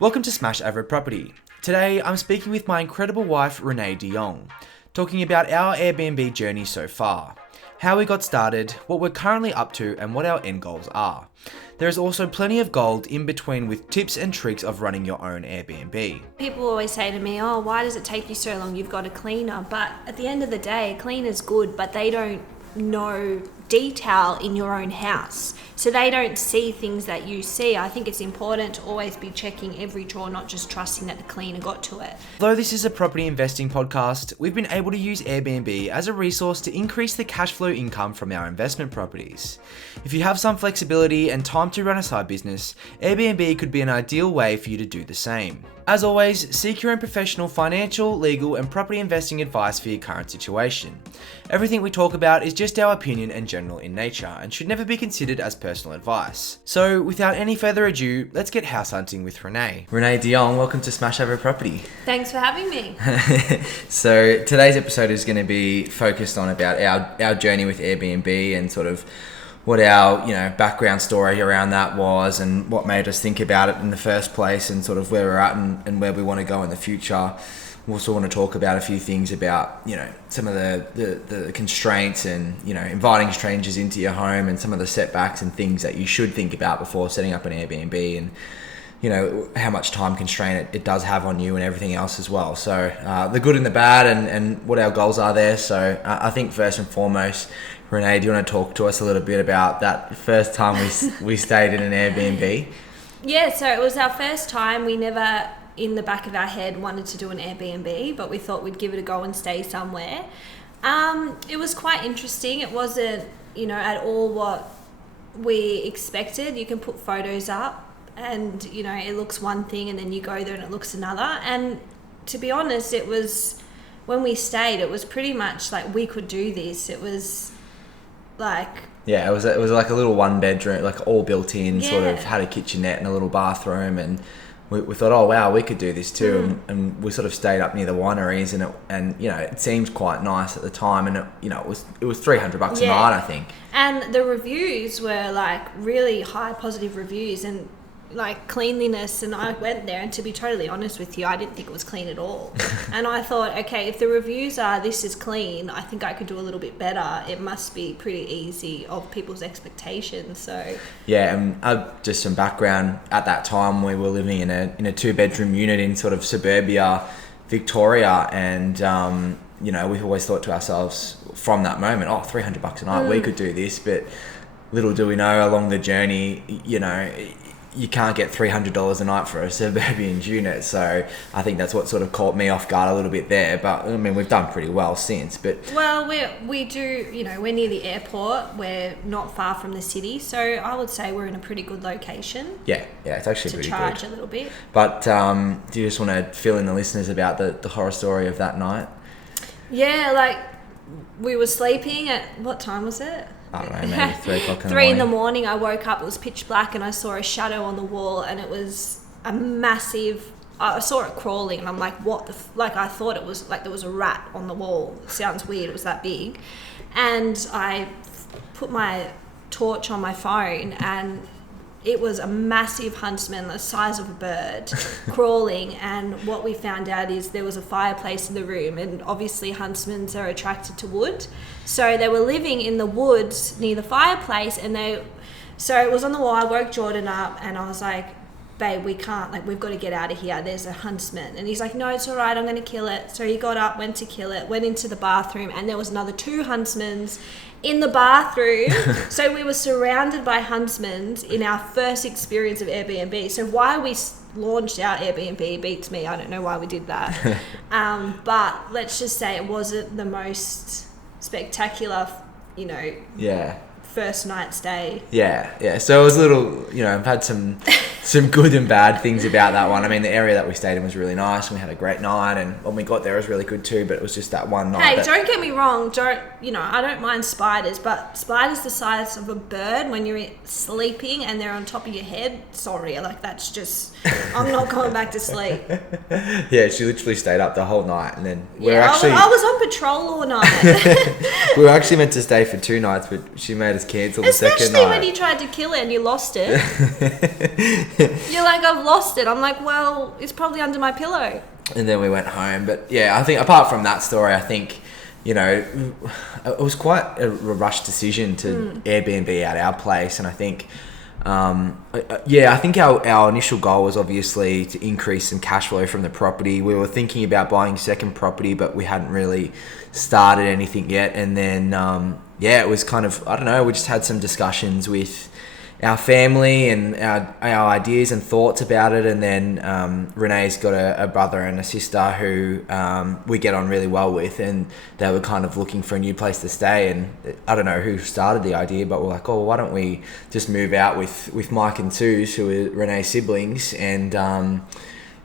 Welcome to Smash Average Property. Today I'm speaking with my incredible wife Renee de Jong, talking about our Airbnb journey so far, how we got started, what we're currently up to and what our end goals are. There is also plenty of gold in between with tips and tricks of running your own Airbnb. People always say to me, oh, why does it take you so long? You've got a cleaner. But at the end of the day, a cleaner's good, but they don't know detail in your own house. So they don't see things that you see. I think it's important to always be checking every drawer, not just trusting that the cleaner got to it. Though this is a property investing podcast, we've been able to use Airbnb as a resource to increase the cash flow income from our investment properties. If you have some flexibility and time to run a side business, Airbnb could be an ideal way for you to do the same. As always, seek your own professional financial, legal and property investing advice for your current situation. Everything we talk about is just our opinion and general in nature and should never be considered as personal advice. So without any further ado, let's get house hunting with Renee. Renee de Jong, welcome to Smash Average Property. Thanks for having me. So today's episode is going to be focused on about our journey with Airbnb and sort of what our background story around that was and what made us think about it in the first place and sort of where we're at and where we want to go in the future. We also want to talk about a few things about some of the constraints and inviting strangers into your home and some of the setbacks and things that you should think about before setting up an Airbnb and how much time constraint it does have on you and everything else as well. So the good and the bad and what our goals are there. So I think first and foremost, Renee, do you want to talk to us a little bit about that first time we stayed in an Airbnb? Yeah, so it was our first time. We never, in the back of our head, wanted to do an Airbnb, but we thought we'd give it a go and stay somewhere. It was quite interesting. It wasn't, at all what we expected. You can put photos up and, it looks one thing and then you go there and it looks another. And to be honest, it was, when we stayed, it was pretty much like we could do this. It was it was like a little one bedroom, like all built in, sort of had a kitchenette and a little bathroom, and we thought, oh wow, we could do this too. And we sort of stayed up near the wineries and it seemed quite nice at the time, and it was $300 a night, I think. And the reviews were like really high positive reviews and like cleanliness, and I went there and to be totally honest with you, I didn't think it was clean at all. And I thought, okay, if the reviews are this is clean, I think I could do a little bit better. It must be pretty easy of people's expectations. So yeah, and just some background, at that time we were living in a 2-bedroom unit in sort of suburbia Victoria, and we've always thought to ourselves from that moment, $300 a night, we could do this. But little do we know along the journey, you can't get $300 a night for a suburban unit. So I think that's what sort of caught me off guard a little bit there. But I mean, we've done pretty well since. Well, we do, we're near the airport. We're not far from the city. So I would say we're in a pretty good location. Yeah, it's actually pretty good. To charge a little bit. But do you just want to fill in the listeners about the horror story of that night? Yeah, we were sleeping at, what time was it? I don't know, maybe 3 o'clock in the morning. 3 in the morning, I woke up, it was pitch black, and I saw a shadow on the wall, and it was a massive, I saw it crawling, and I'm like, what I thought it was, like there was a rat on the wall. It sounds weird, it was that big. And I put my torch on my phone, and it was a massive huntsman the size of a bird crawling, and what we found out is there was a fireplace in the room, and obviously huntsmen are attracted to wood, so they were living in the woods near the fireplace, so it was on the wall. I woke Jordan up and I was like, babe, we can't, we've got to get out of here, there's a huntsman. And he's like, no, it's all right, I'm going to kill it. So he got up, went to kill it, went into the bathroom, and there was another 2 huntsmen in the bathroom. So we were surrounded by huntsmen in our first experience of Airbnb. So why we launched our Airbnb beats me. I don't know why we did that. But let's just say it wasn't the most spectacular, first night stay. Yeah. So it was a little, I've had some good and bad things about that one. I mean, the area that we stayed in was really nice and we had a great night, and when we got there it was really good too, but it was just that one night. Hey, don't get me wrong, I don't mind spiders, but spiders the size of a bird when you're sleeping and they're on top of your head, sorry, that's just, I'm not going back to sleep. Yeah, she literally stayed up the whole night, and then I was on patrol all night. we were actually meant to stay for 2 nights, but she made us as kids. Or the second Especially when night. you tried to kill it and you lost it. You're like, I've lost it. I'm like, well, it's probably under my pillow. And then we went home. But yeah, I think apart from that story, I think, you know, it was quite a rushed decision to Airbnb out our place. And I think, I think our initial goal was obviously to increase some cash flow from the property. We were thinking about buying a second property, but we hadn't really started anything yet. And then, it was kind of, I don't know, we just had some discussions with our family and our ideas and thoughts about it. And then Renee's got a brother and a sister who we get on really well with, and they were kind of looking for a new place to stay. And I don't know who started the idea, but we're like, oh, why don't we just move out with Mike and Suze, who are Renee's siblings, and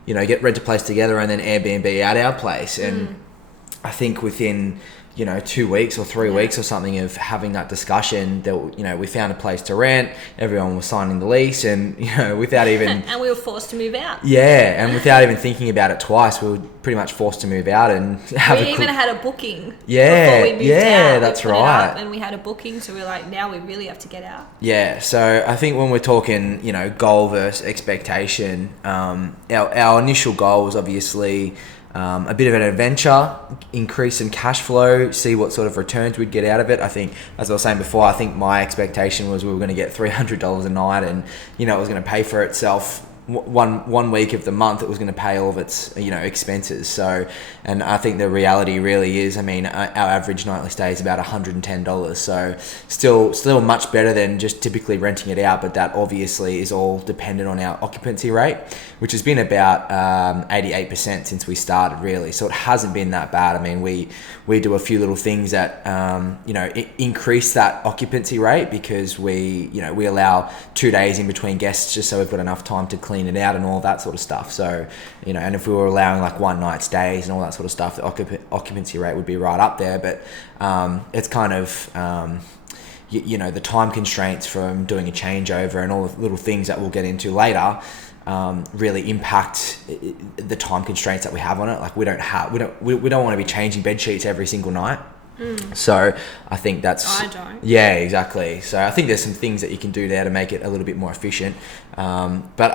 rent a place together and then Airbnb out our place. And I think within 2 weeks or 3 weeks or something of having that discussion, that we found a place to rent. Everyone was signing the lease, and without even and we were forced to move out. Yeah, and without even thinking about it twice, we were pretty much forced to move out and have. We even had a booking. Yeah, before we moved out. That's we put it right. up and we had a booking, so we're like, now we really have to get out. Yeah, so I think when we're talking, goal versus expectation, our initial goal was obviously a bit of an adventure, increase in cash flow, see what sort of returns we'd get out of it. I think, as I was saying before, I think my expectation was we were going to get $300 a night, and it was going to pay for itself. One week of the month, it was going to pay all of its expenses. So, and I think the reality really is, our average nightly stay is about $110. So still much better than just typically renting it out. But that obviously is all dependent on our occupancy rate, which has been about 88% since we started, really. So it hasn't been that bad. We do a few little things that increase that occupancy rate, because we allow 2 days in between guests, just so we've got enough time to clean it out and all that sort of stuff. So and if we were allowing like one night stays and all that sort of stuff, the occupancy rate would be right up there. But it's kind of the time constraints from doing a changeover and all the little things that we'll get into later really impact the time constraints that we have on it. Like we don't want to be changing bed sheets every single night. So I think that's... I don't. Yeah, exactly. So I think there's some things that you can do there to make it a little bit more efficient. But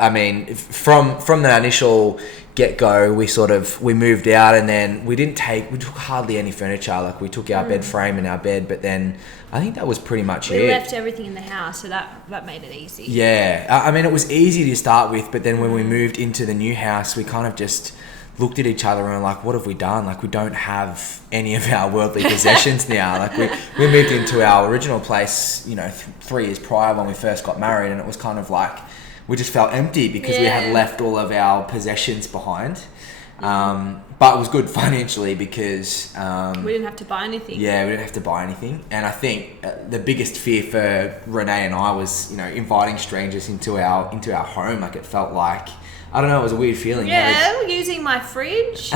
from the initial get-go, we moved out, and then we took hardly any furniture. Like we took our bed frame and our bed, but then I think that was pretty much it. We left everything in the house, so that made it easy. Yeah. It was easy to start with, but then when we moved into the new house, we kind of just looked at each other and were like, what have we done? Like, we don't have any of our worldly possessions now. Like we moved into our original place 3 years prior when we first got married, and it was kind of like we just felt empty because we had left all of our possessions behind. But it was good financially because we didn't have to buy anything. Yeah, we didn't have to buy anything. And I think the biggest fear for Renee and I was inviting strangers into our home. Like, it felt like, I don't know, it was a weird feeling. Yeah, using my fridge,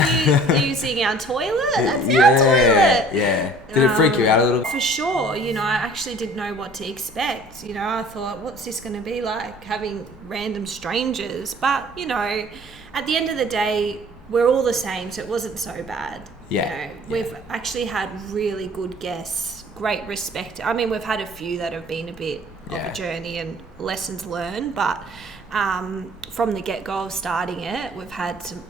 using our toilet. That's our toilet. Yeah. Did it freak you out a little? For sure. I actually didn't know what to expect. I thought, what's this going to be like, having random strangers? But, at the end of the day, we're all the same, so it wasn't so bad. Yeah. We've actually had really good guests, great respect. We've had a few that have been a bit of a journey and lessons learned, but from the get-go of starting it,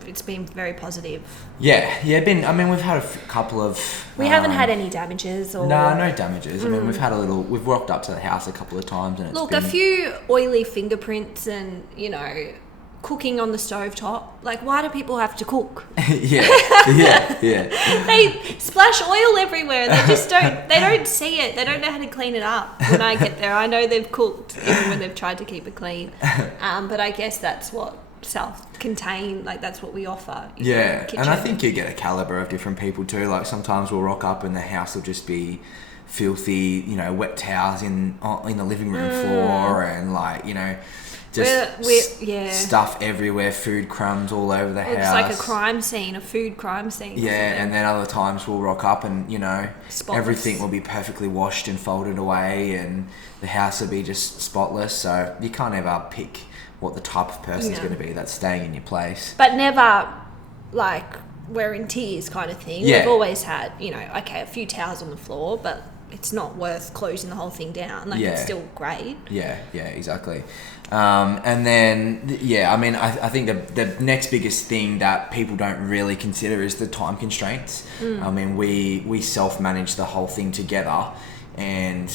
it's been very positive. Yeah, we've had a couple of... We haven't had any damages or... No damages. We've walked up to the house a couple of times, and a few oily fingerprints and, cooking on the stovetop. Like, why do people have to cook? Yeah. They splash oil everywhere. They just don't see it. They don't know how to clean it up. When I get there, I know they've cooked, even when they've tried to keep it clean. But I guess that's what self-contained, like, that's what we offer. Yeah, and I think you get a caliber of different people too. Like, sometimes we'll rock up and the house will just be filthy, wet towels in the living room floor, and stuff everywhere, food crumbs all over the house. It's like a crime scene, a food crime scene. Yeah, and then other times we'll rock up and, spotless. Everything will be perfectly washed and folded away, and the house will be just spotless. So you can't ever pick what the type of person is going to be that's staying in your place. But never, like, we're in tears kind of thing. Yeah. We've always had, a few towels on the floor, but it's not worth closing the whole thing down. Like, Yeah. it's still great. Yeah, exactly. And then, I mean, I think the next biggest thing that people don't really consider is the time constraints. I mean, we self-manage the whole thing together, and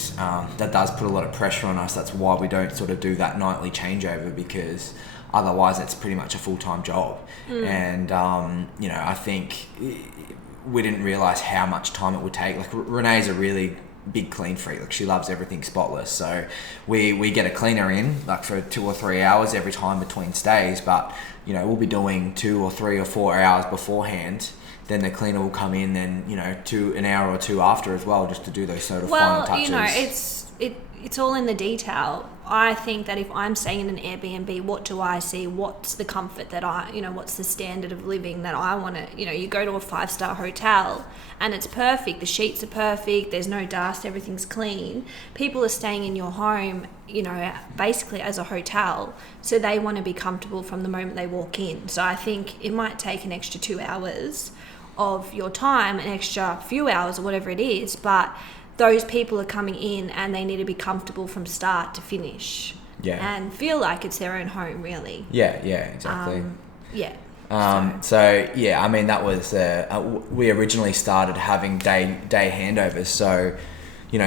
that does put a lot of pressure on us. That's why we don't sort of do that nightly changeover, because otherwise it's pretty much a full-time job. And, I think we didn't realise how much time it would take. Like, Renee's a really big clean freak. Like, she loves everything spotless, so we get a cleaner in like for 2 or 3 hours every time between stays, but we'll be doing 2 or 3 or 4 hours beforehand. Then the cleaner will come in, then an hour or two after as well, just to do those sort of final touches. It's all in the detail. I think that if I'm staying in an Airbnb, what do I see? What's the comfort that what's the standard of living that I want to, you go to a 5-star hotel and it's perfect. The sheets are perfect. There's no dust. Everything's clean. People are staying in your home, basically as a hotel. So they want to be comfortable from the moment they walk in. So I think it might take an extra 2 hours of your time, an extra few hours or whatever it is, but those people are coming in and they need to be comfortable from start to finish. Yeah. And feel like it's their own home, really. Yeah, exactly. So I mean, that was we originally started having day handovers. So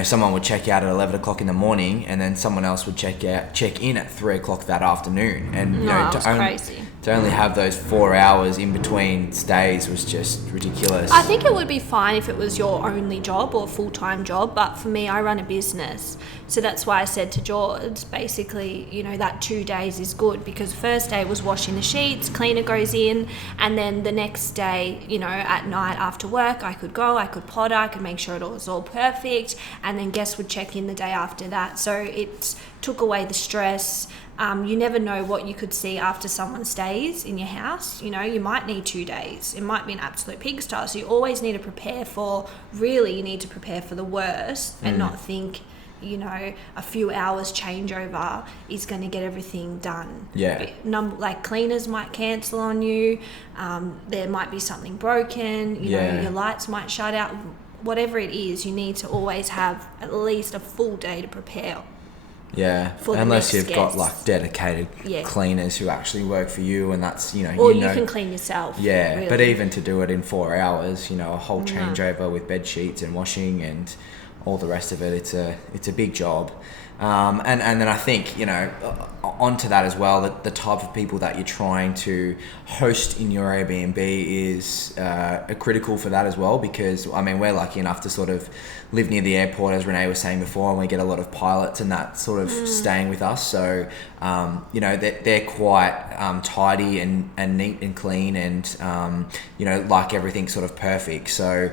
someone would check out at 11 o'clock in the morning, and then someone else would check in at 3 o'clock that afternoon. And crazy. To only have those 4 hours in between stays was just ridiculous. I think it would be fine if it was your only job or full-time job, but for me, I run a business. So that's why I said to George, basically, that 2 days is good, because the first day was washing the sheets, cleaner goes in, and then the next day, at night after work, I could potter, I could make sure it was all perfect, and then guests would check in the day after that. So it took away the stress. You never know what you could see after someone stays in your house. You might need 2 days. It might be an absolute pigsty. So you always need to prepare for the worst and not think, a few hours changeover is going to get everything done. Yeah. Like cleaners might cancel on you. There might be something broken. Your lights might shut out. Whatever it is, you need to always have at least a full day to prepare. Yeah, unless you've got like dedicated cleaners who actually work for you, and that's or you can clean yourself. Yeah, really. But even to do it in 4 hours, a whole changeover with bed sheets and washing and all the rest of it, it's a big job. And then I think onto that as well, the type of people that you're trying to host in your Airbnb is critical for that as well, because I mean, we're lucky enough to sort of live near the airport, as Renee was saying before, and we get a lot of pilots and that sort of staying with us. So they're quite tidy and neat and clean, and like everything sort of perfect. So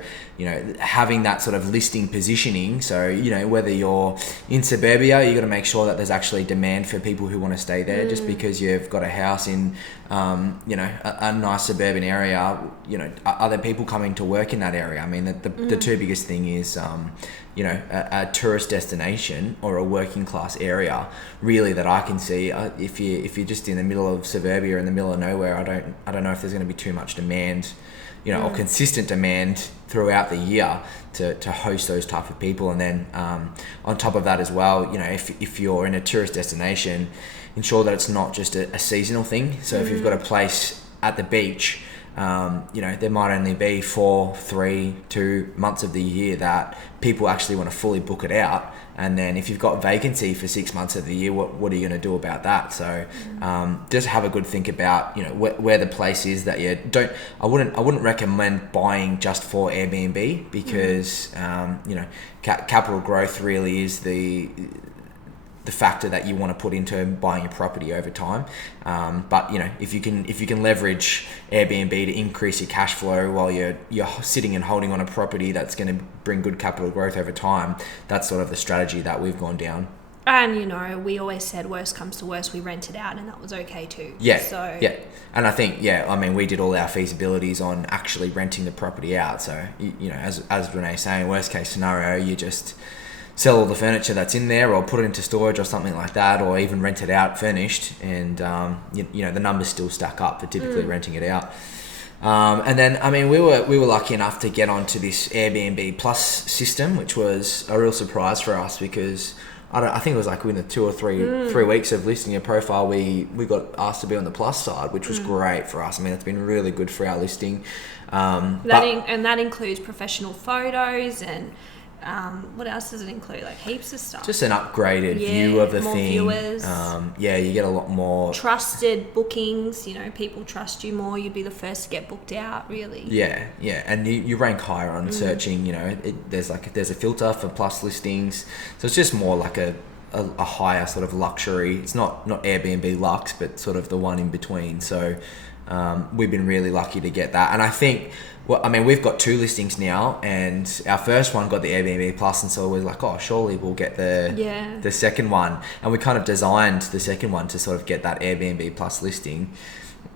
having that sort of listing positioning, so whether you're in suburbia, you got to make sure that there's actually demand for people who want to stay there. Just because you've got a house in a nice suburban area, are there people coming to work in that area? I mean, the two biggest thing is a tourist destination or a working class area, really, that I can see. If you're just in the middle of suburbia, in the middle of nowhere, I don't know if there's going to be too much demand, or consistent demand throughout the year to host those type of people. And then on top of that as well, if you're in a tourist destination, ensure that it's not just a seasonal thing. So if you've got a place at the beach, there might only be 2 months of the year that people actually want to fully book it out. And then if you've got vacancy for 6 months of the year, what are you going to do about that? So just have a good think about where the place is that you don't. I wouldn't recommend buying just for Airbnb, because capital growth really is the factor that you want to put into buying a property over time. But if you can leverage Airbnb to increase your cash flow while you're sitting and holding on a property that's going to bring good capital growth over time, that's sort of the strategy that we've gone down. And we always said worst comes to worst, we rent it out, and that was okay too. And I think we did all our feasibilities on actually renting the property out. So as Renee's saying, worst case scenario, you just sell all the furniture that's in there, or put it into storage or something like that, or even rent it out furnished, and the numbers still stack up for typically renting it out. And then, I mean, we were lucky enough to get onto this Airbnb Plus system, which was a real surprise for us because I think it was like within the 2 or 3 weeks of listing a profile, we got asked to be on the Plus side, which was great for us. I mean, it's been really good for our listing. And that includes professional photos and what else does it include? Like heaps of stuff. Just an upgraded view of the more thing. Viewers. You get a lot more trusted bookings. You know, people trust you more. You'd be the first to get booked out, really. Yeah, and you rank higher on searching. You know, there's a filter for Plus listings, so it's just more like a higher sort of luxury. It's not Airbnb luxe, but sort of the one in between. So we've been really lucky to get that, and I think. Well, I mean, we've got 2 listings now, and our first one got the Airbnb Plus, and so we're like, oh, surely we'll get the second one, and we kind of designed the second one to sort of get that Airbnb Plus listing.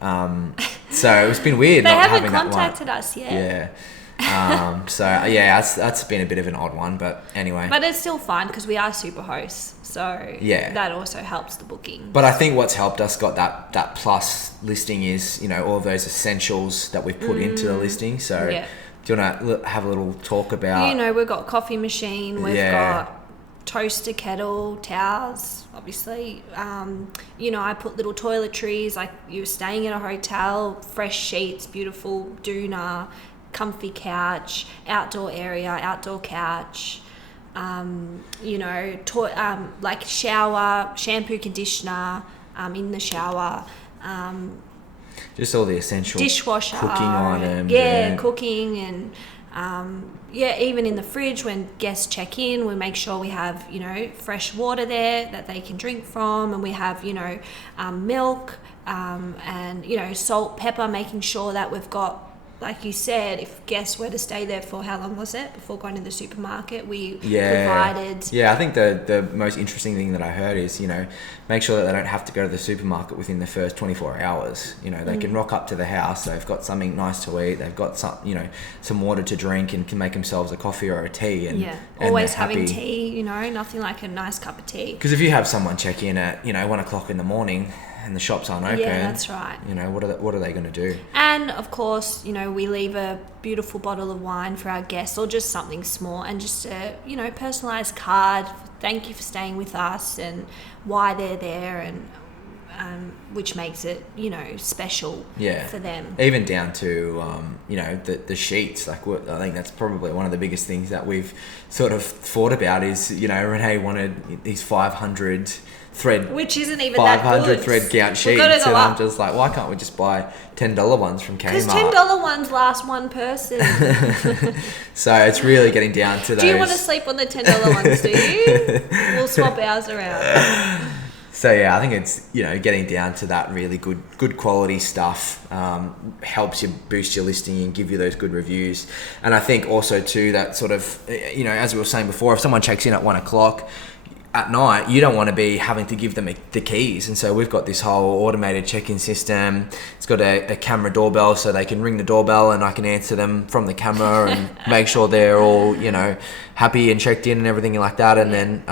So it's been weird. They not haven't having that contacted one. us yet. Yeah. That's been a bit of an odd one, but anyway. But it's still fun because we are super hosts, so that also helps the booking. But I think what's helped us got that Plus listing is, you know, all of those essentials that we've put into the listing. So do you want to have a little talk about? You know, we've got coffee machine, we've got toaster, kettle, towels, obviously. You know, I put little toiletries, like you're staying at a hotel, fresh sheets, beautiful doona, comfy couch, outdoor area, outdoor couch, you know, like shower, shampoo, conditioner, in the shower, just all the essential dishwasher, cooking items, cooking, and even in the fridge when guests check in, we make sure we have, you know, fresh water there that they can drink from, and we have, you know, milk, and, you know, salt, pepper, making sure that we've got, like you said, if guests were to stay there for how long was it before going to the supermarket, we provided. Yeah, I think the most interesting thing that I heard is, you know, make sure that they don't have to go to the supermarket within the first 24 hours. You know, they can rock up to the house, they've got something nice to eat, they've got some water to drink, and can make themselves a coffee or a tea. And always having tea, you know, nothing like a nice cup of tea. Because if you have someone check in at, you know, 1 o'clock in the morning, and the shops aren't open. Yeah, that's right. You know, what are they going to do? And of course, you know, we leave a beautiful bottle of wine for our guests, or just something small, and just a, you know, personalised card. Thank you for staying with us, and why they're there, and which makes it, you know, special for them. Even down to you know, the sheets. Like, I think that's probably one of the biggest things that we've sort of thought about is, you know, Renee wanted these 500 thread, which isn't even 500 that good. thread count sheets, and I'm just like, why can't we just buy $10 ones from Kmart? Because $10 ones last one person. So it's really getting down to those. Do you want to sleep on the $10 ones? Do you? We'll swap ours around. So yeah, I think it's, you know, getting down to that really good quality stuff helps you boost your listing and give you those good reviews. And I think also too that sort of, you know, as we were saying before, if someone checks in at 1 o'clock at night, you don't want to be having to give them the keys. And so we've got this whole automated check-in system. It's got a camera doorbell, so they can ring the doorbell and I can answer them from the camera and make sure they're all, you know, happy and checked in and everything like that. And then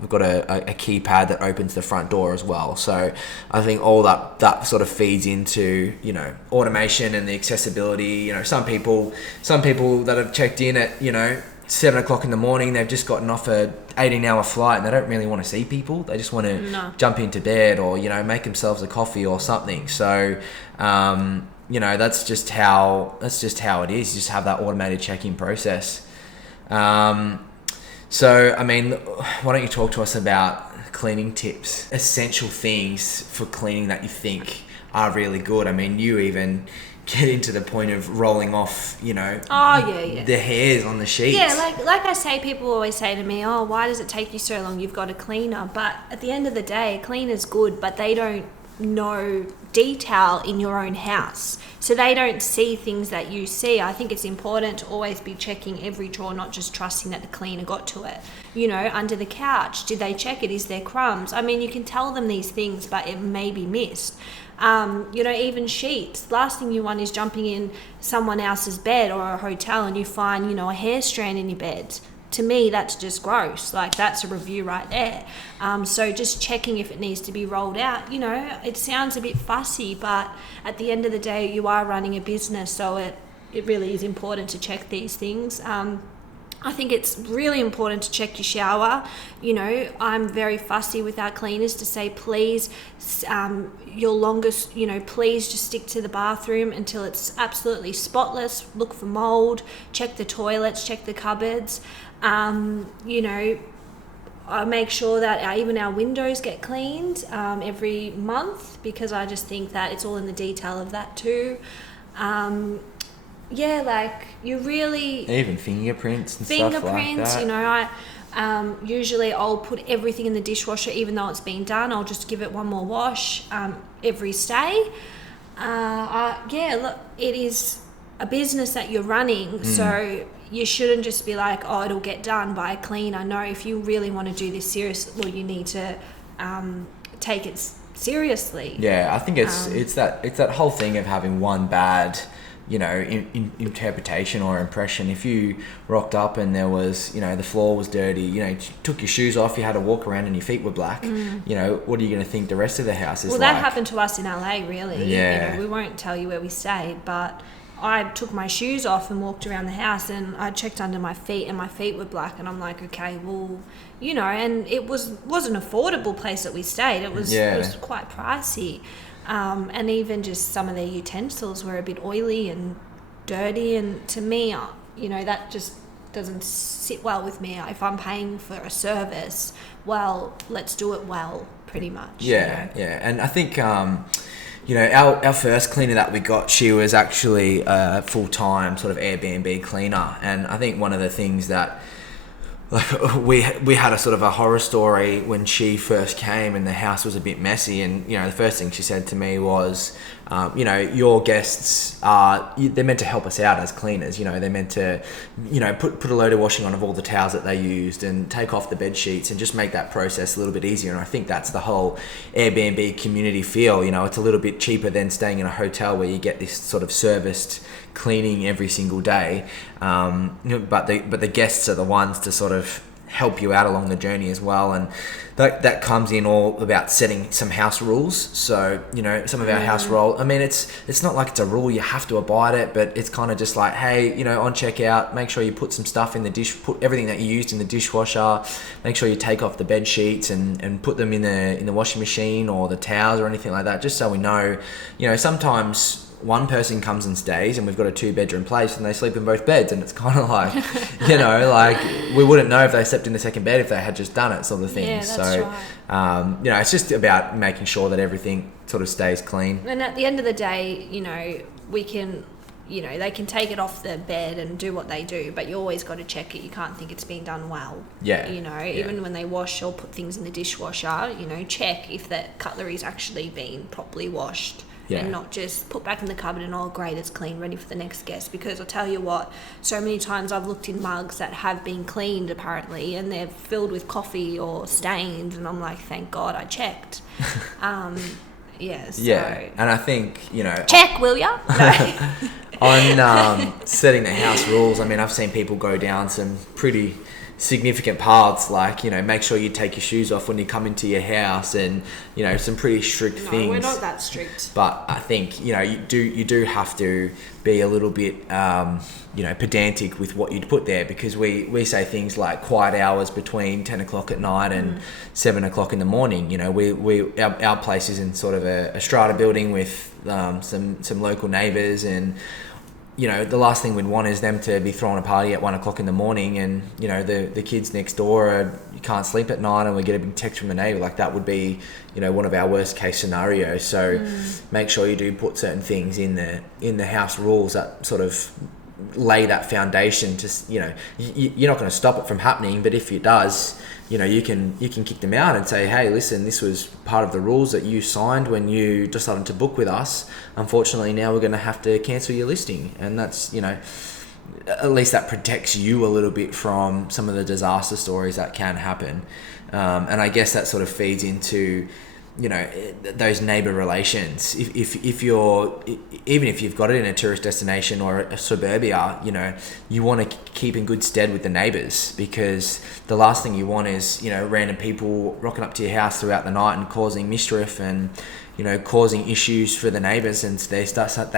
we've got a keypad that opens the front door as well. So I think all that sort of feeds into, you know, automation and the accessibility. You know, some people that have checked in at, you know, 7 o'clock in the morning, they've just gotten off a 18-hour flight and they don't really want to see people. They just want to jump into bed, or, you know, make themselves a coffee or something. So, you know, that's just how it is. You just have that automated check-in process. So, I mean, why don't you talk to us about cleaning tips, essential things for cleaning that you think are really good? I mean, you even getting to the point of rolling off, you know, the hairs on the sheets. Yeah, like I say, people always say to me, oh, why does it take you so long? You've got a cleaner. But at the end of the day, a cleaner's good, but they don't know detail in your own house. So they don't see things that you see. I think it's important to always be checking every drawer, not just trusting that the cleaner got to it. You know, under the couch, did they check it? Is there crumbs? I mean, you can tell them these things, but it may be missed. You know, even sheets. Last thing you want is jumping in someone else's bed or a hotel and you find, you know, a hair strand in your bed. to me, that's just gross. Like, that's a review right there. So just checking if it needs to be rolled out, you know, it sounds a bit fussy, but at the end of the day, you are running a business, so it really is important to check these things. I think it's really important to check your shower. You know, I'm very fussy with our cleaners to say, please, your longest, you know, please just stick to the bathroom until it's absolutely spotless. Look for mold, check the toilets, check the cupboards. You know, I make sure that even our windows get cleaned every month, because I just think that it's all in the detail of that too. Yeah, like, you really... Even fingerprints and stuff like that. You know, usually I'll put everything in the dishwasher, even though it's been done. I'll just give it one more wash every stay. Yeah, look, it is a business that you're running, so you shouldn't just be like, oh, it'll get done by a cleaner. No, if you really want to do this seriously, well, you need to take it seriously. Yeah, I think it's that whole thing of having one bad, you know, interpretation or impression. If you rocked up and there was, you know, the floor was dirty, you know, you took your shoes off, you had to walk around and your feet were black, you know, what are you going to think the rest of the house is like? Well, that happened to us in LA, really. Yeah. You know, we won't tell you where we stayed, but I took my shoes off and walked around the house, and I checked under my feet and my feet were black, and I'm like, okay, well, you know, and it wasn't an affordable place that we stayed. It was quite pricey. And even just some of their utensils were a bit oily and dirty, and to me, you know, that just doesn't sit well with me. If I'm paying for a service, well, let's do it well, pretty much. Yeah, you know? Yeah, and I think you know, our first cleaner that we got, she was actually a full-time sort of Airbnb cleaner, and I think one of the things that we had a sort of a horror story when she first came and the house was a bit messy, and you know, the first thing she said to me was, you know, your guests they're meant to help us out as cleaners. You know, they're meant to, you know, put a load of washing on of all the towels that they used and take off the bed sheets and just make that process a little bit easier. And I think that's the whole Airbnb community feel. You know, it's a little bit cheaper than staying in a hotel where you get this sort of serviced cleaning every single day, but the guests are the ones to sort of help you out along the journey as well, and that comes in all about setting some house rules. So, you know, some of our house rule, I mean, it's not like it's a rule you have to abide it, but it's kind of just like, hey, you know, on checkout, make sure you put some stuff in the put everything that you used in the dishwasher, make sure you take off the bed sheets and put them in the washing machine or the towels or anything like that, just so we know. You know, sometimes one person comes and stays and we've got a 2-bedroom place and they sleep in both beds, and it's kind of like, you know, like, we wouldn't know if they slept in the second bed if they had just done it, sort of thing. Yeah, that's so right. You know, it's just about making sure that everything sort of stays clean. And at the end of the day, you know, we can, you know, they can take it off the bed and do what they do, but you always got to check it. You can't think it's been done well. Yeah. You know, even when they wash or put things in the dishwasher, you know, check if the cutlery's actually been properly washed. Yeah. And not just put back in the cupboard and, oh, great, it's clean, ready for the next guest. Because I'll tell you what, so many times I've looked in mugs that have been cleaned apparently, and they're filled with coffee or stains, and I'm like, thank God I checked. Yeah. So. Yeah, and I think, you know, check, will ya? No. On setting the house rules, I mean, I've seen people go down some pretty significant paths, like, you know, make sure you take your shoes off when you come into your house, and, you know, some pretty strict things. No, we're not that strict. But I think, you know, you do have to be a little bit, you know, pedantic with what you'd put there, because we say things like quiet hours between 10 o'clock at night and 7 o'clock in the morning. You know, our place is in sort of a strata building with some local neighbours, and you know, the last thing we'd want is them to be throwing a party at 1 o'clock in the morning, and, you know, the kids next door you can't sleep at night, and we get a big text from the neighbour. Like, that would be, you know, one of our worst case scenarios. So make sure you do put certain things in the house rules that sort of lay that foundation to, you know, you're not going to stop it from happening, but if it does, you know, you can kick them out and say, hey, listen, this was part of the rules that you signed when you decided to book with us. Unfortunately, now we're going to have to cancel your listing. And that's, you know, at least that protects you a little bit from some of the disaster stories that can happen. And I guess that sort of feeds into, those neighbor relations. If you're, even if you've got it in a tourist destination or a suburbia, you want to keep in good stead with the neighbors, because the last thing you want is, random people rocking up to your house throughout the night and causing mischief and, causing issues for the neighbors, and they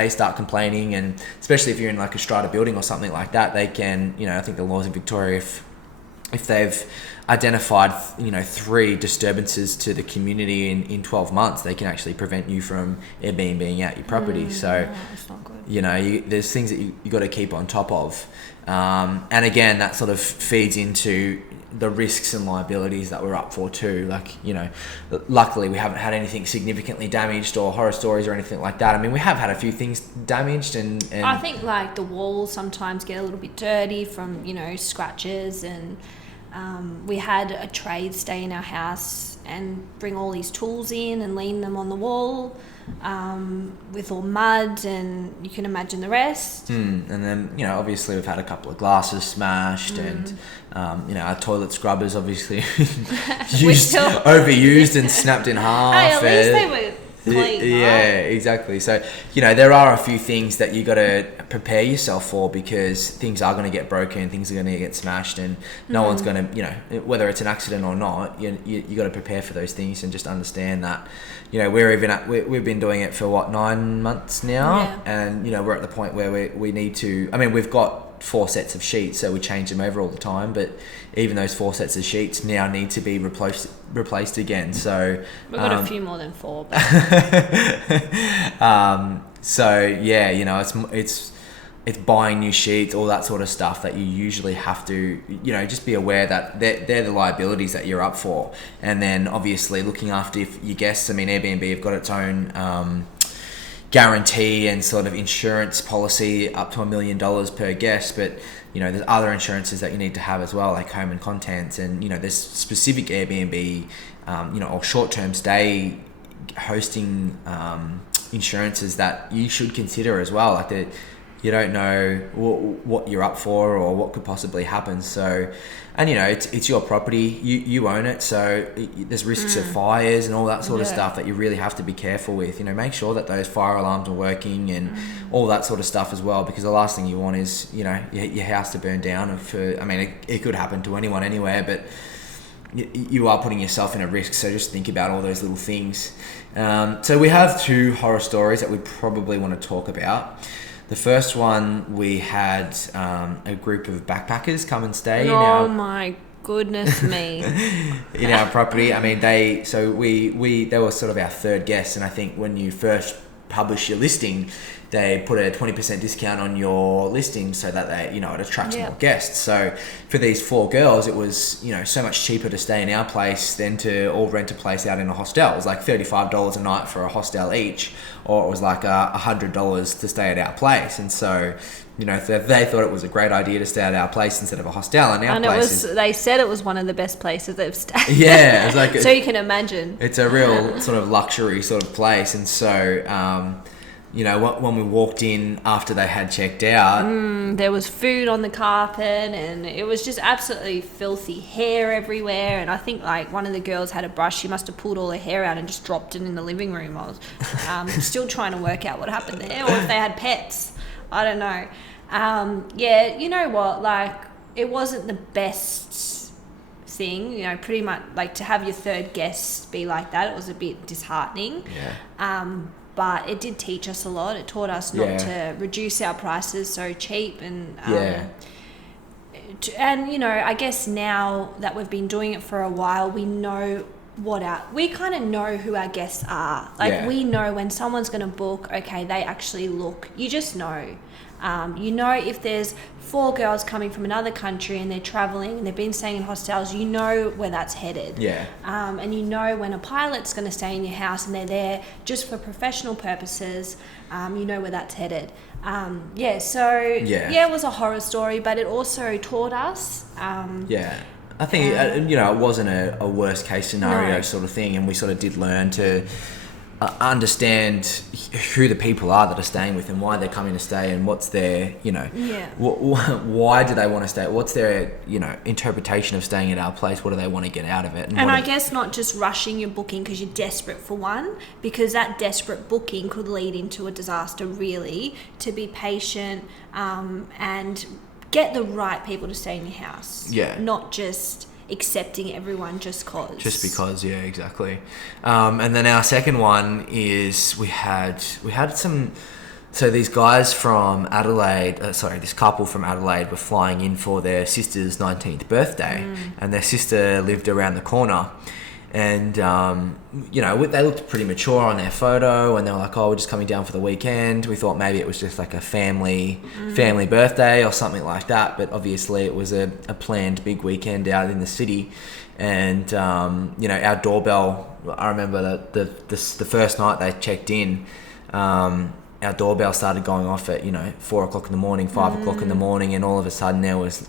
start complaining. And especially if you're in like a strata building or something like that, they can, I think the laws in Victoria, if they've identified 3 disturbances to the community in 12 months, they can actually prevent you from Airbnb out your property. So that's not good. there's things that you got to keep on top of, and again, that sort of feeds into the risks and liabilities that we're up for too. Like, luckily we haven't had anything significantly damaged or horror stories or anything like that. I mean, we have had a few things damaged, and I think like the walls sometimes get a little bit dirty from scratches, and we had a trade stay in our house and bring all these tools in and lean them on the wall, with all mud, and you can imagine the rest. And then, obviously we've had a couple of glasses smashed, and, our toilet scrubbers obviously overused and snapped in half. Hey, at least they were clean. Yeah, exactly. So, there are a few things that you got to prepare yourself for, because things are going to get broken, things are going to get smashed, and no one's going to, whether it's an accident or not, you got to prepare for those things, and just understand that, we've been doing it for 9 months now, and we're at the point where we need to. I mean, we've got 4 sets of sheets, so we change them over all the time, but even those 4 sets of sheets now need to be replaced again. So we've got a few more than 4. But so yeah, it's buying new sheets, all that sort of stuff that you usually have to, just be aware that they're the liabilities that you're up for. And then obviously looking after your guests. I mean, Airbnb have got its own guarantee and sort of insurance policy up to $1 million per guest, but there's other insurances that you need to have as well, like home and contents, and there's specific Airbnb or short-term stay hosting insurances that you should consider as well. Like that, you don't know what you're up for or what could possibly happen. So, and it's your property, you own it, so there's risks of fires and all that sort of stuff that you really have to be careful with. Make sure that those fire alarms are working and all that sort of stuff as well, because the last thing you want is your house to burn down. It could happen to anyone anywhere, but you are putting yourself in a risk, so just think about all those little things. So we have 2 horror stories that we probably want to talk about. The first one, we had a group of backpackers come and stay my goodness me. in our property. I mean, they were sort of our 3rd guests, and I think when you first publish your listing, they put a 20% discount on your listing so that it attracts more guests. So for these 4 girls, it was, so much cheaper to stay in our place than to all rent a place out in a hostel. It was like $35 a night for a hostel each, or it was like $100 to stay at our place. And so, they thought it was a great idea to stay at our place instead of a hostel. And they said it was one of the best places they've stayed. Yeah, it was like so you can imagine. It's a real sort of luxury sort of place. And so, when we walked in after they had checked out, there was food on the carpet, and it was just absolutely filthy, hair everywhere. And I think like one of the girls had a brush. She must have pulled all her hair out and just dropped it in the living room. I was still trying to work out what happened there, or if they had pets. I don't know. You know what? Like, it wasn't the best thing, pretty much like to have your 3rd guest be like that. It was a bit disheartening. But it did teach us a lot. It taught us not to reduce our prices so cheap, and I guess now that we've been doing it for a while, we know we kind of know who our guests are. Like, we know when someone's going to book, okay, they actually look. You just know. If there's 4 girls coming from another country and they're traveling and they've been staying in hostels, you know where that's headed. And when a pilot's going to stay in your house and they're there just for professional purposes, you know where that's headed. It was a horror story, but it also taught us. I think, it wasn't a worst case scenario sort of thing, and we sort of did learn to understand who the people are that are staying with and why they're coming to stay and what's their, why do they want to stay? What's their, interpretation of staying at our place? What do they want to get out of it? And I guess not just rushing your booking because you're desperate for one, because that desperate booking could lead into a disaster, really. To be patient and get the right people to stay in your house. Yeah. Not just accepting everyone just because, yeah, exactly. And then our second one is we had some, so these guys from Adelaide, this couple from Adelaide were flying in for their sister's 19th birthday, and their sister lived around the corner. And, they looked pretty mature on their photo, and they were like, oh, we're just coming down for the weekend. We thought maybe it was just like a family birthday or something like that. But obviously it was a planned big weekend out in the city. And, our doorbell, I remember that the first night they checked in, our doorbell started going off at 4 o'clock in the morning, 5 o'clock in the morning, and all of a sudden there was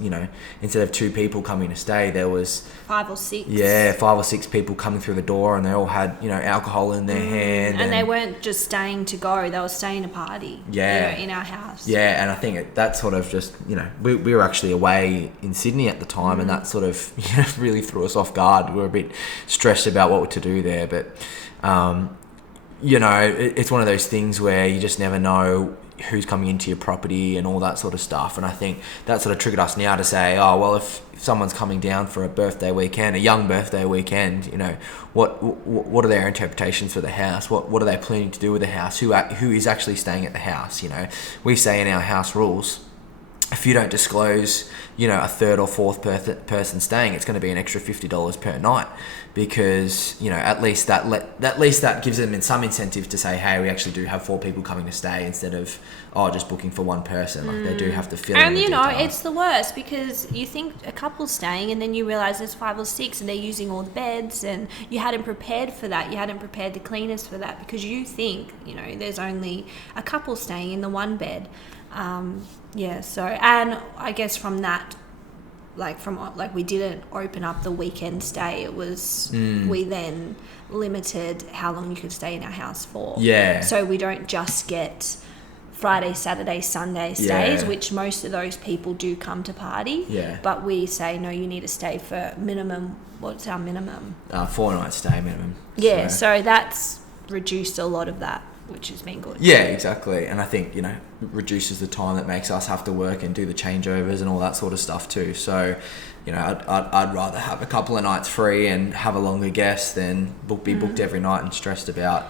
instead of 2 people coming to stay, there was 5 or 6. Yeah, 5 or 6 people coming through the door, and they all had alcohol in their hand, and they weren't just staying to go; they were staying to party. Yeah, in our house. Yeah, and I think that sort of just we were actually away in Sydney at the time, and that sort of really threw us off guard. We were a bit stressed about what to do there, but. It's one of those things where you just never know who's coming into your property and all that sort of stuff. And I think that sort of triggered us now to say, oh, well, if someone's coming down for a birthday weekend, a young birthday weekend, what are their interpretations for the house? What are they planning to do with the house? Who is actually staying at the house? We say in our house rules, if you don't disclose, a third or fourth person staying, it's going to be an extra $50 per night, because at least that gives them some incentive to say, hey, we actually do have 4 people coming to stay, instead of just booking for one person. Like they do have to fill in and the details. It's the worst, because you think a couple's staying and then you realize there's 5 or 6 and they're using all the beds, and you hadn't prepared for that. You hadn't prepared the cleaners for that, because you think there's only a couple staying in the one bed. So, and I guess from that, we didn't open up the weekend stay. It was, we then limited how long you could stay in our house for. Yeah. So we don't just get Friday, Saturday, Sunday stays, which most of those people do come to party. Yeah. But we say, no, you need to stay for minimum, what's our minimum? 4 nights stay minimum. Yeah, so that's reduced a lot of that, which has been good. Yeah, exactly. And I think, reduces the time that makes us have to work and do the changeovers and all that sort of stuff too. So, I'd rather have a couple of nights free and have a longer guest than be booked every night and stressed about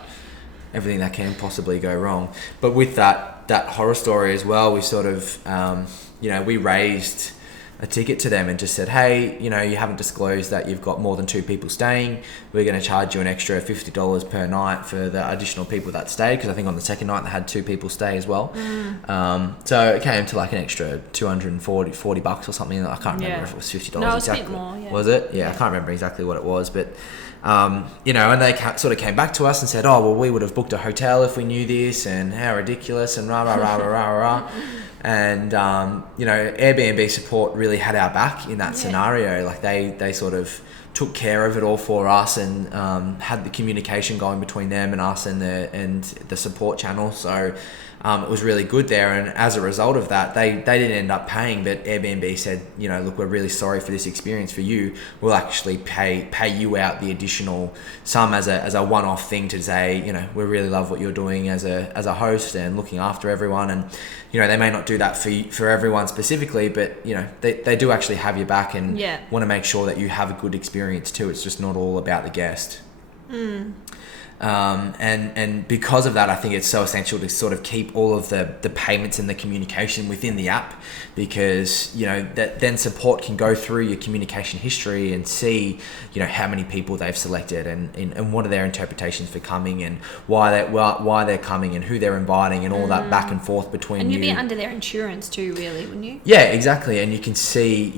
everything that can possibly go wrong. But with that horror story as well, we sort of, we raised a ticket to them and just said, hey, you haven't disclosed that you've got more than 2 people staying. We're going to charge you an extra $50 per night for the additional people that stayed, because I think on the second night they had 2 people stay as well. So it came to like an extra $240 or something. I can't remember if it was $50 no, exactly. It was a bit more, yeah. Was it? Yeah, I can't remember exactly what it was, but and they sort of came back to us and said, oh, well, we would have booked a hotel if we knew this, and how ridiculous, and rah, rah, rah, rah, rah, rah. And, Airbnb support really had our back in that scenario. Like they sort of took care of it all for us, and had the communication going between them and us and the support channel. So it was really good there. And as a result of that, they didn't end up paying, but Airbnb said, look, we're really sorry for this experience for you. We'll actually pay you out the additional sum as a one-off thing to say, we really love what you're doing as a host and looking after everyone. And, they may not do that for everyone specifically, but, they do actually have your back and want to make sure that you have a good experience too. It's just not all about the guest. And because of that, I think it's so essential to sort of keep all of the payments and the communication within the app, because that then support can go through your communication history and see how many people they've selected and what are their interpretations for coming, and why they're coming and who they're inviting, and all that back and forth between and you. And you'd be under their insurance too, really, wouldn't you? Yeah, exactly. And you can see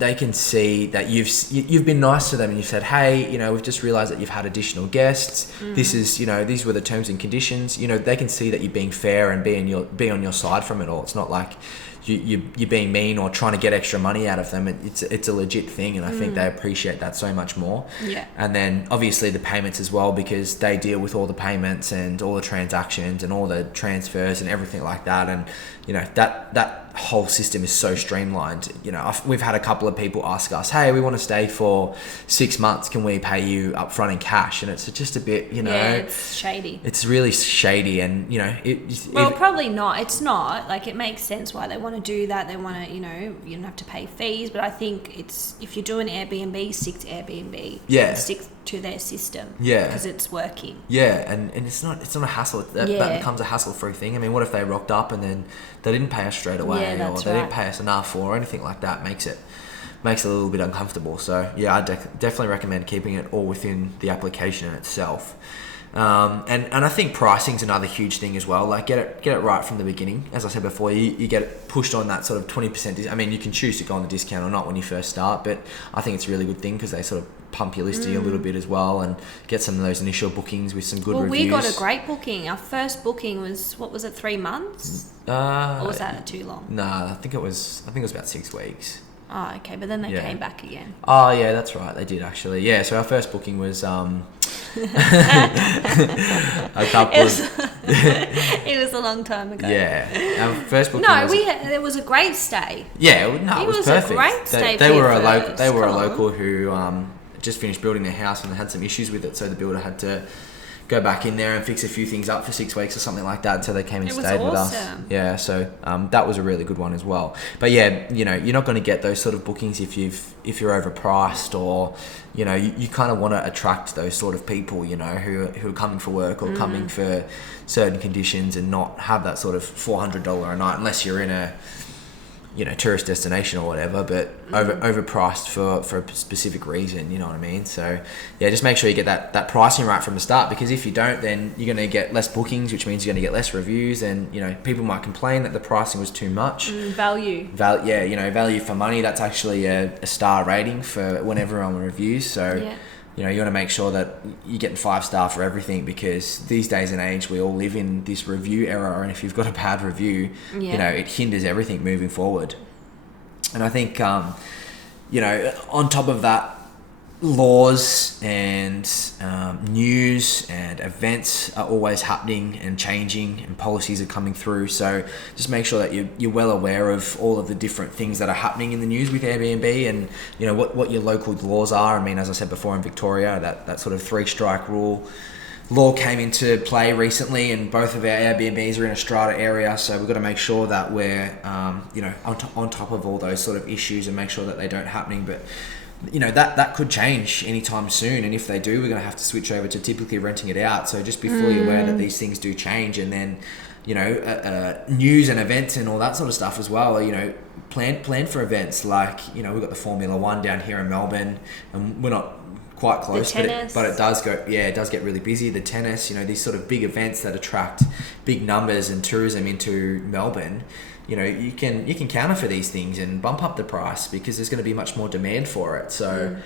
they can see that you've been nice to them and you've said, hey, we've just realized that you've had additional guests. This is, these were the terms and conditions. They can see that you're being fair and be on your side from it all. It's not like you're being mean or trying to get extra money out of them. It's a legit thing, and I think they appreciate that so much more. Yeah. And then obviously the payments as well, because they deal with all the payments and all the transactions and all the transfers and everything like that. And that whole system is so streamlined. We've had a couple of people ask us, hey, we want to stay for 6 months, can we pay you up front in cash? And it's just a bit, it's shady. It's really shady. And probably not. It's not like, it makes sense why they want to do that. They want to, you don't have to pay fees, but I think it's, if you're doing Airbnb, stick to Airbnb. Yeah. Stick to their system. Yeah. Because it's working. Yeah, and it's not a hassle. That becomes a hassle-free thing. I mean, what if they rocked up and then they didn't pay us straight away, or they didn't pay us enough, or anything like that? Makes it a little bit uncomfortable. So yeah, I definitely recommend keeping it all within the application itself. And I think pricing's another huge thing as well. Like, get it right from the beginning. As I said before, you get it pushed on that sort of 20%. I mean, you can choose to go on the discount or not when you first start, but I think it's a really good thing because they sort of pump your listing a little bit as well, and get some of those initial bookings with some good reviews. We got a great booking. Our first booking was, 3 months? Or was that too long? Nah, I think it was about 6 weeks. Oh, okay, but then they came back again. Oh, yeah, that's right. They did, actually. Yeah, so our first booking was a couple it was a long time ago. Yeah, our first booking. It was a great stay. Yeah, it was perfect. A great stay. They were a local who just finished building their house and had some issues with it, so the builder had to go back in there and fix a few things up for 6 weeks or something like that until they came and stayed with us. Yeah, so that was a really good one as well. But yeah, you're not going to get those sort of bookings if you're overpriced, or you kind of want to attract those sort of people who are coming for work or coming for certain conditions, and not have that sort of $400 a night, unless you're in a tourist destination or whatever, but overpriced for a specific reason, you know what I mean? So yeah, just make sure you get that pricing right from the start, because if you don't, then you're going to get less bookings, which means you're going to get less reviews, and people might complain that the pricing was too much. Value for money. That's actually a star rating for whenever on reviews. So you want to make sure that you're getting 5-star for everything, because these days and age, we all live in this review era, and if you've got a bad review, it hinders everything moving forward. And I think, on top of that, laws and news and events are always happening and changing, and policies are coming through. So just make sure that you're well aware of all of the different things that are happening in the news with Airbnb, and what your local laws are. I mean, as I said before, in Victoria, that sort of 3-strike law came into play recently, and both of our Airbnbs are in a strata area, so we've got to make sure that we're on top of all those sort of issues and make sure that they don't happen. But that could change anytime soon, and if they do, we're going to have to switch over to typically renting it out. So just be fully aware that these things do change, and then news and events and all that sort of stuff as well. Plan for events like we've got the Formula 1 down here in Melbourne, and we're not quite close, but it does get really busy. The tennis, these sort of big events that attract big numbers and tourism into Melbourne. You can counter for these things and bump up the price, because there's going to be much more demand for it. So,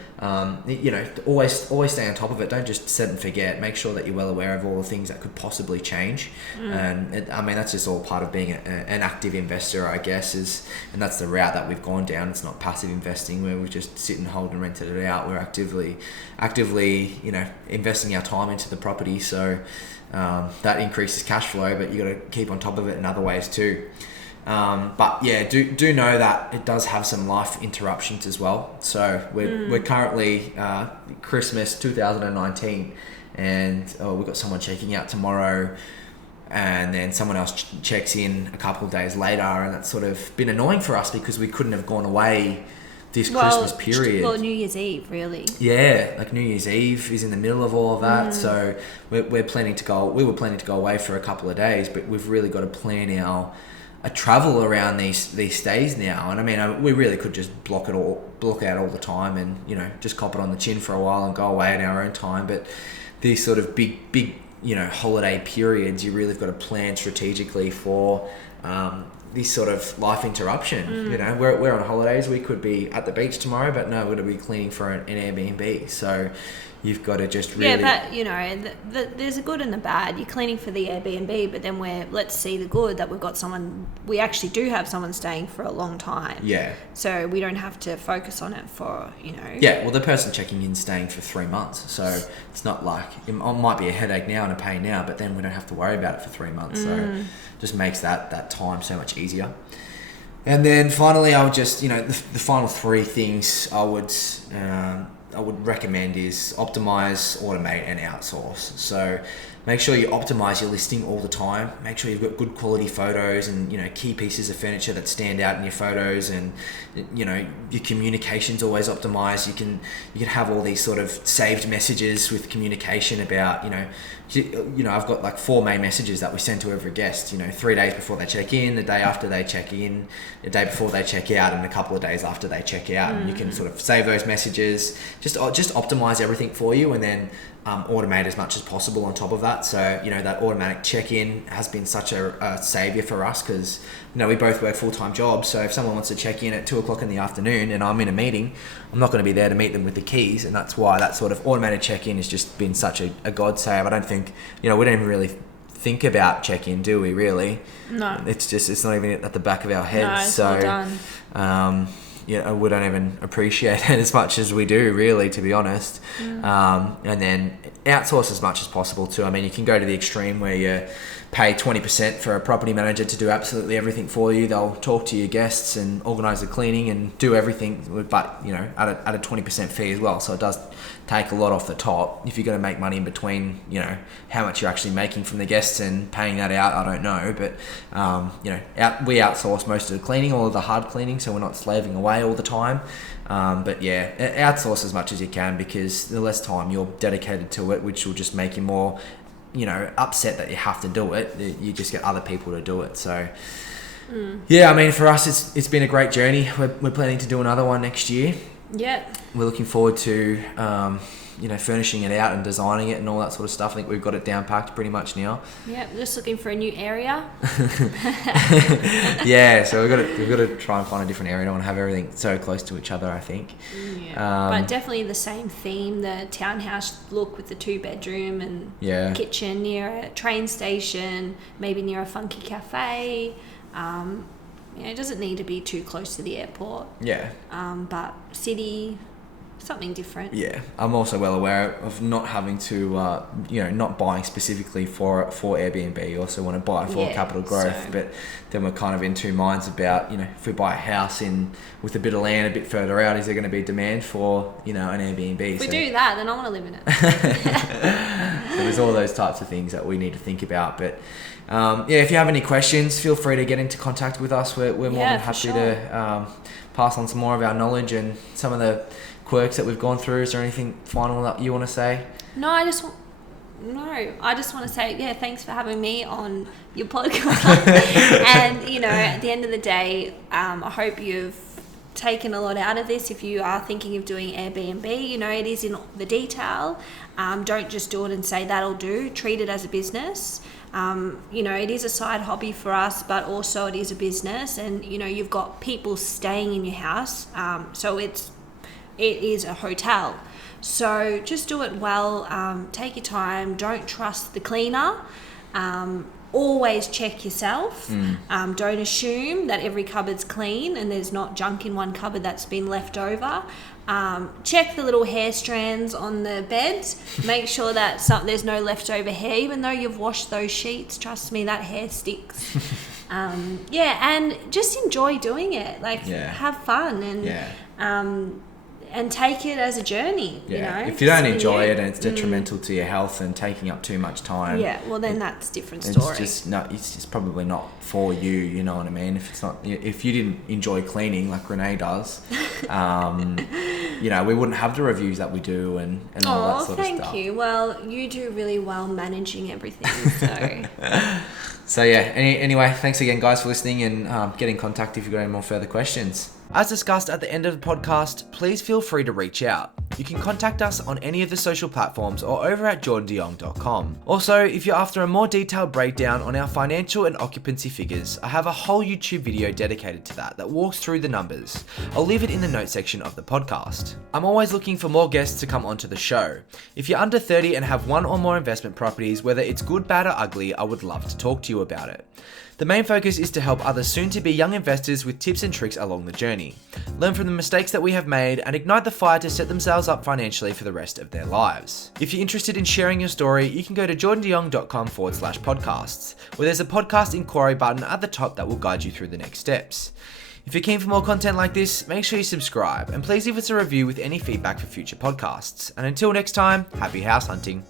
always stay on top of it. Don't just set and forget. Make sure that you're well aware of all the things that could possibly change. And that's just all part of being an active investor, I guess, and that's the route that we've gone down. It's not passive investing where we just sit and hold and rented it out. We're actively, investing our time into the property. So, that increases cash flow, but you got to keep on top of it in other ways too. But yeah, do know that it does have some life interruptions as well. So we're currently Christmas 2019, and we've got someone checking out tomorrow, and then someone else checks in a couple of days later, and that's sort of been annoying for us because we couldn't have gone away this Christmas period. Well, New Year's Eve, really. Yeah, like New Year's Eve is in the middle of all of that. So we were planning to go away for a couple of days, but we've really got to plan a travel around these stays now. And I mean, we really could just block out all the time and just cop it on the chin for a while and go away in our own time. But these sort of big holiday periods, you really have got to plan strategically for this sort of life interruption. You know, we're on holidays. We could be at the beach tomorrow, but no, we're going to be cleaning for an Airbnb. So you've got to just really... Yeah, but, you know, there's a good and a bad. You're cleaning for the Airbnb, but then let's see the good, that we actually do have someone staying for a long time. Yeah. So we don't have to focus on it for, you know... Yeah, well, the person checking in staying for 3 months. So it's not like... It might be a headache now and a pain now, but then we don't have to worry about it for 3 months. So it just makes that time so much easier. And then finally, I would just, you know, the final 3 things I would recommend is optimize, automate, and outsource. So make sure you optimize your listing all the time. Make sure you've got good quality photos and, you know, key pieces of furniture that stand out in your photos, and, you know, your communication's always optimized. You can have all these sort of saved messages with communication about, you know, I've got like 4 main messages that we send to every guest, you know, 3 days before they check in, the day after they check in, the day before they check out, and a couple of days after they check out. And you can sort of save those messages, just optimize everything for you, and then automate as much as possible on top of that. So, you know, that automatic check-in has been such a savior for us, because, you know, we both work full-time jobs. So if someone wants to check in at 2:00 in the afternoon and I'm in a meeting, I'm not going to be there to meet them with the keys. And that's why that sort of automated check-in has just been such a God save. I don't think, you know, we don't even really think about check-in, do we, really? No. It's not even at the back of our heads. No, it's all done. Yeah, we don't even appreciate it as much as we do, really, to be honest. And then outsource as much as possible too. I mean, you can go to the extreme where you pay 20% for a property manager to do absolutely everything for you. They'll talk to your guests and organise the cleaning and do everything, but, you know, at a 20% fee as well. So it does take a lot off the top. If you're going to make money in between, you know, how much you're actually making from the guests and paying that out, I don't know. But, you know, we outsource most of the cleaning, all of the hard cleaning, so we're not slaving away all the time. But yeah, outsource as much as you can, because the less time you're dedicated to it, which will just make you more, you know, upset that you have to do it, you just get other people to do it. So yeah, I mean, for us, it's been a great journey. We're planning to do another one next year. Yeah. We're looking forward to, you know, furnishing it out and designing it and all that sort of stuff. I think we've got it down packed pretty much now. Yeah, we're just looking for a new area. Yeah, so we've got to try and find a different area. I don't want to have everything so close to each other, I think. Yeah, but definitely the same theme, the townhouse look with the 2-bedroom and kitchen near a train station, maybe near a funky cafe. Yeah, it doesn't need to be too close to the airport. Yeah. But city, something different. Yeah, I'm also well aware of not having to, you know, not buying specifically for Airbnb. You also want to buy for capital growth, but then we're kind of in 2 minds about, you know, if we buy a house with a bit of land a bit further out, is there going to be demand for, you know, an Airbnb? If we do that, then I want to live in it. So there's all those types of things that we need to think about, but. Yeah, if you have any questions, feel free to get into contact with us. We're more than happy to pass on some more of our knowledge and some of the quirks that we've gone through. Is there anything final that you want to say? No, I just want to say, thanks for having me on your podcast. And, you know, at the end of the day, I hope you've taken a lot out of this. If you are thinking of doing Airbnb, you know, it is in the detail. Don't just do it and say that'll do. Treat it as a business. You know, it is a side hobby for us, but also it is a business, and, you know, you've got people staying in your house. So it is a hotel. So just do it well. Take your time. Don't trust the cleaner. Always check yourself. Don't assume that every cupboard's clean and there's not junk in one cupboard that's been left over. Check the little hair strands on the beds. Make sure that there's no leftover hair, even though you've washed those sheets. Trust me, that hair sticks. And just enjoy doing it. Have fun and take it as a journey. You know, if you don't enjoy it and it's detrimental to your health and taking up too much time, then that's a different story. It's just probably not for you. You know what I mean? If you didn't enjoy cleaning like Renee does, you know, we wouldn't have the reviews that we do and all that sort of stuff. Thank you. Well, you do really well managing everything. So. So anyway, thanks again, guys, for listening, and get in contact if you've got any more further questions. As discussed at the end of the podcast, please feel free to reach out. You can contact us on any of the social platforms or over at jordandejong.com. Also, if you're after a more detailed breakdown on our financial and occupancy figures, I have a whole YouTube video dedicated to that walks through the numbers. I'll leave it in the notes section of the podcast. I'm always looking for more guests to come onto the show. If you're under 30 and have one or more investment properties, whether it's good, bad, or ugly, I would love to talk to you about it. The main focus is to help other soon-to-be young investors with tips and tricks along the journey. Learn from the mistakes that we have made and ignite the fire to set themselves up financially for the rest of their lives. If you're interested in sharing your story, you can go to jordandejong.com/podcasts, where there's a podcast inquiry button at the top that will guide you through the next steps. If you're keen for more content like this, make sure you subscribe and please leave us a review with any feedback for future podcasts. And until next time, happy house hunting.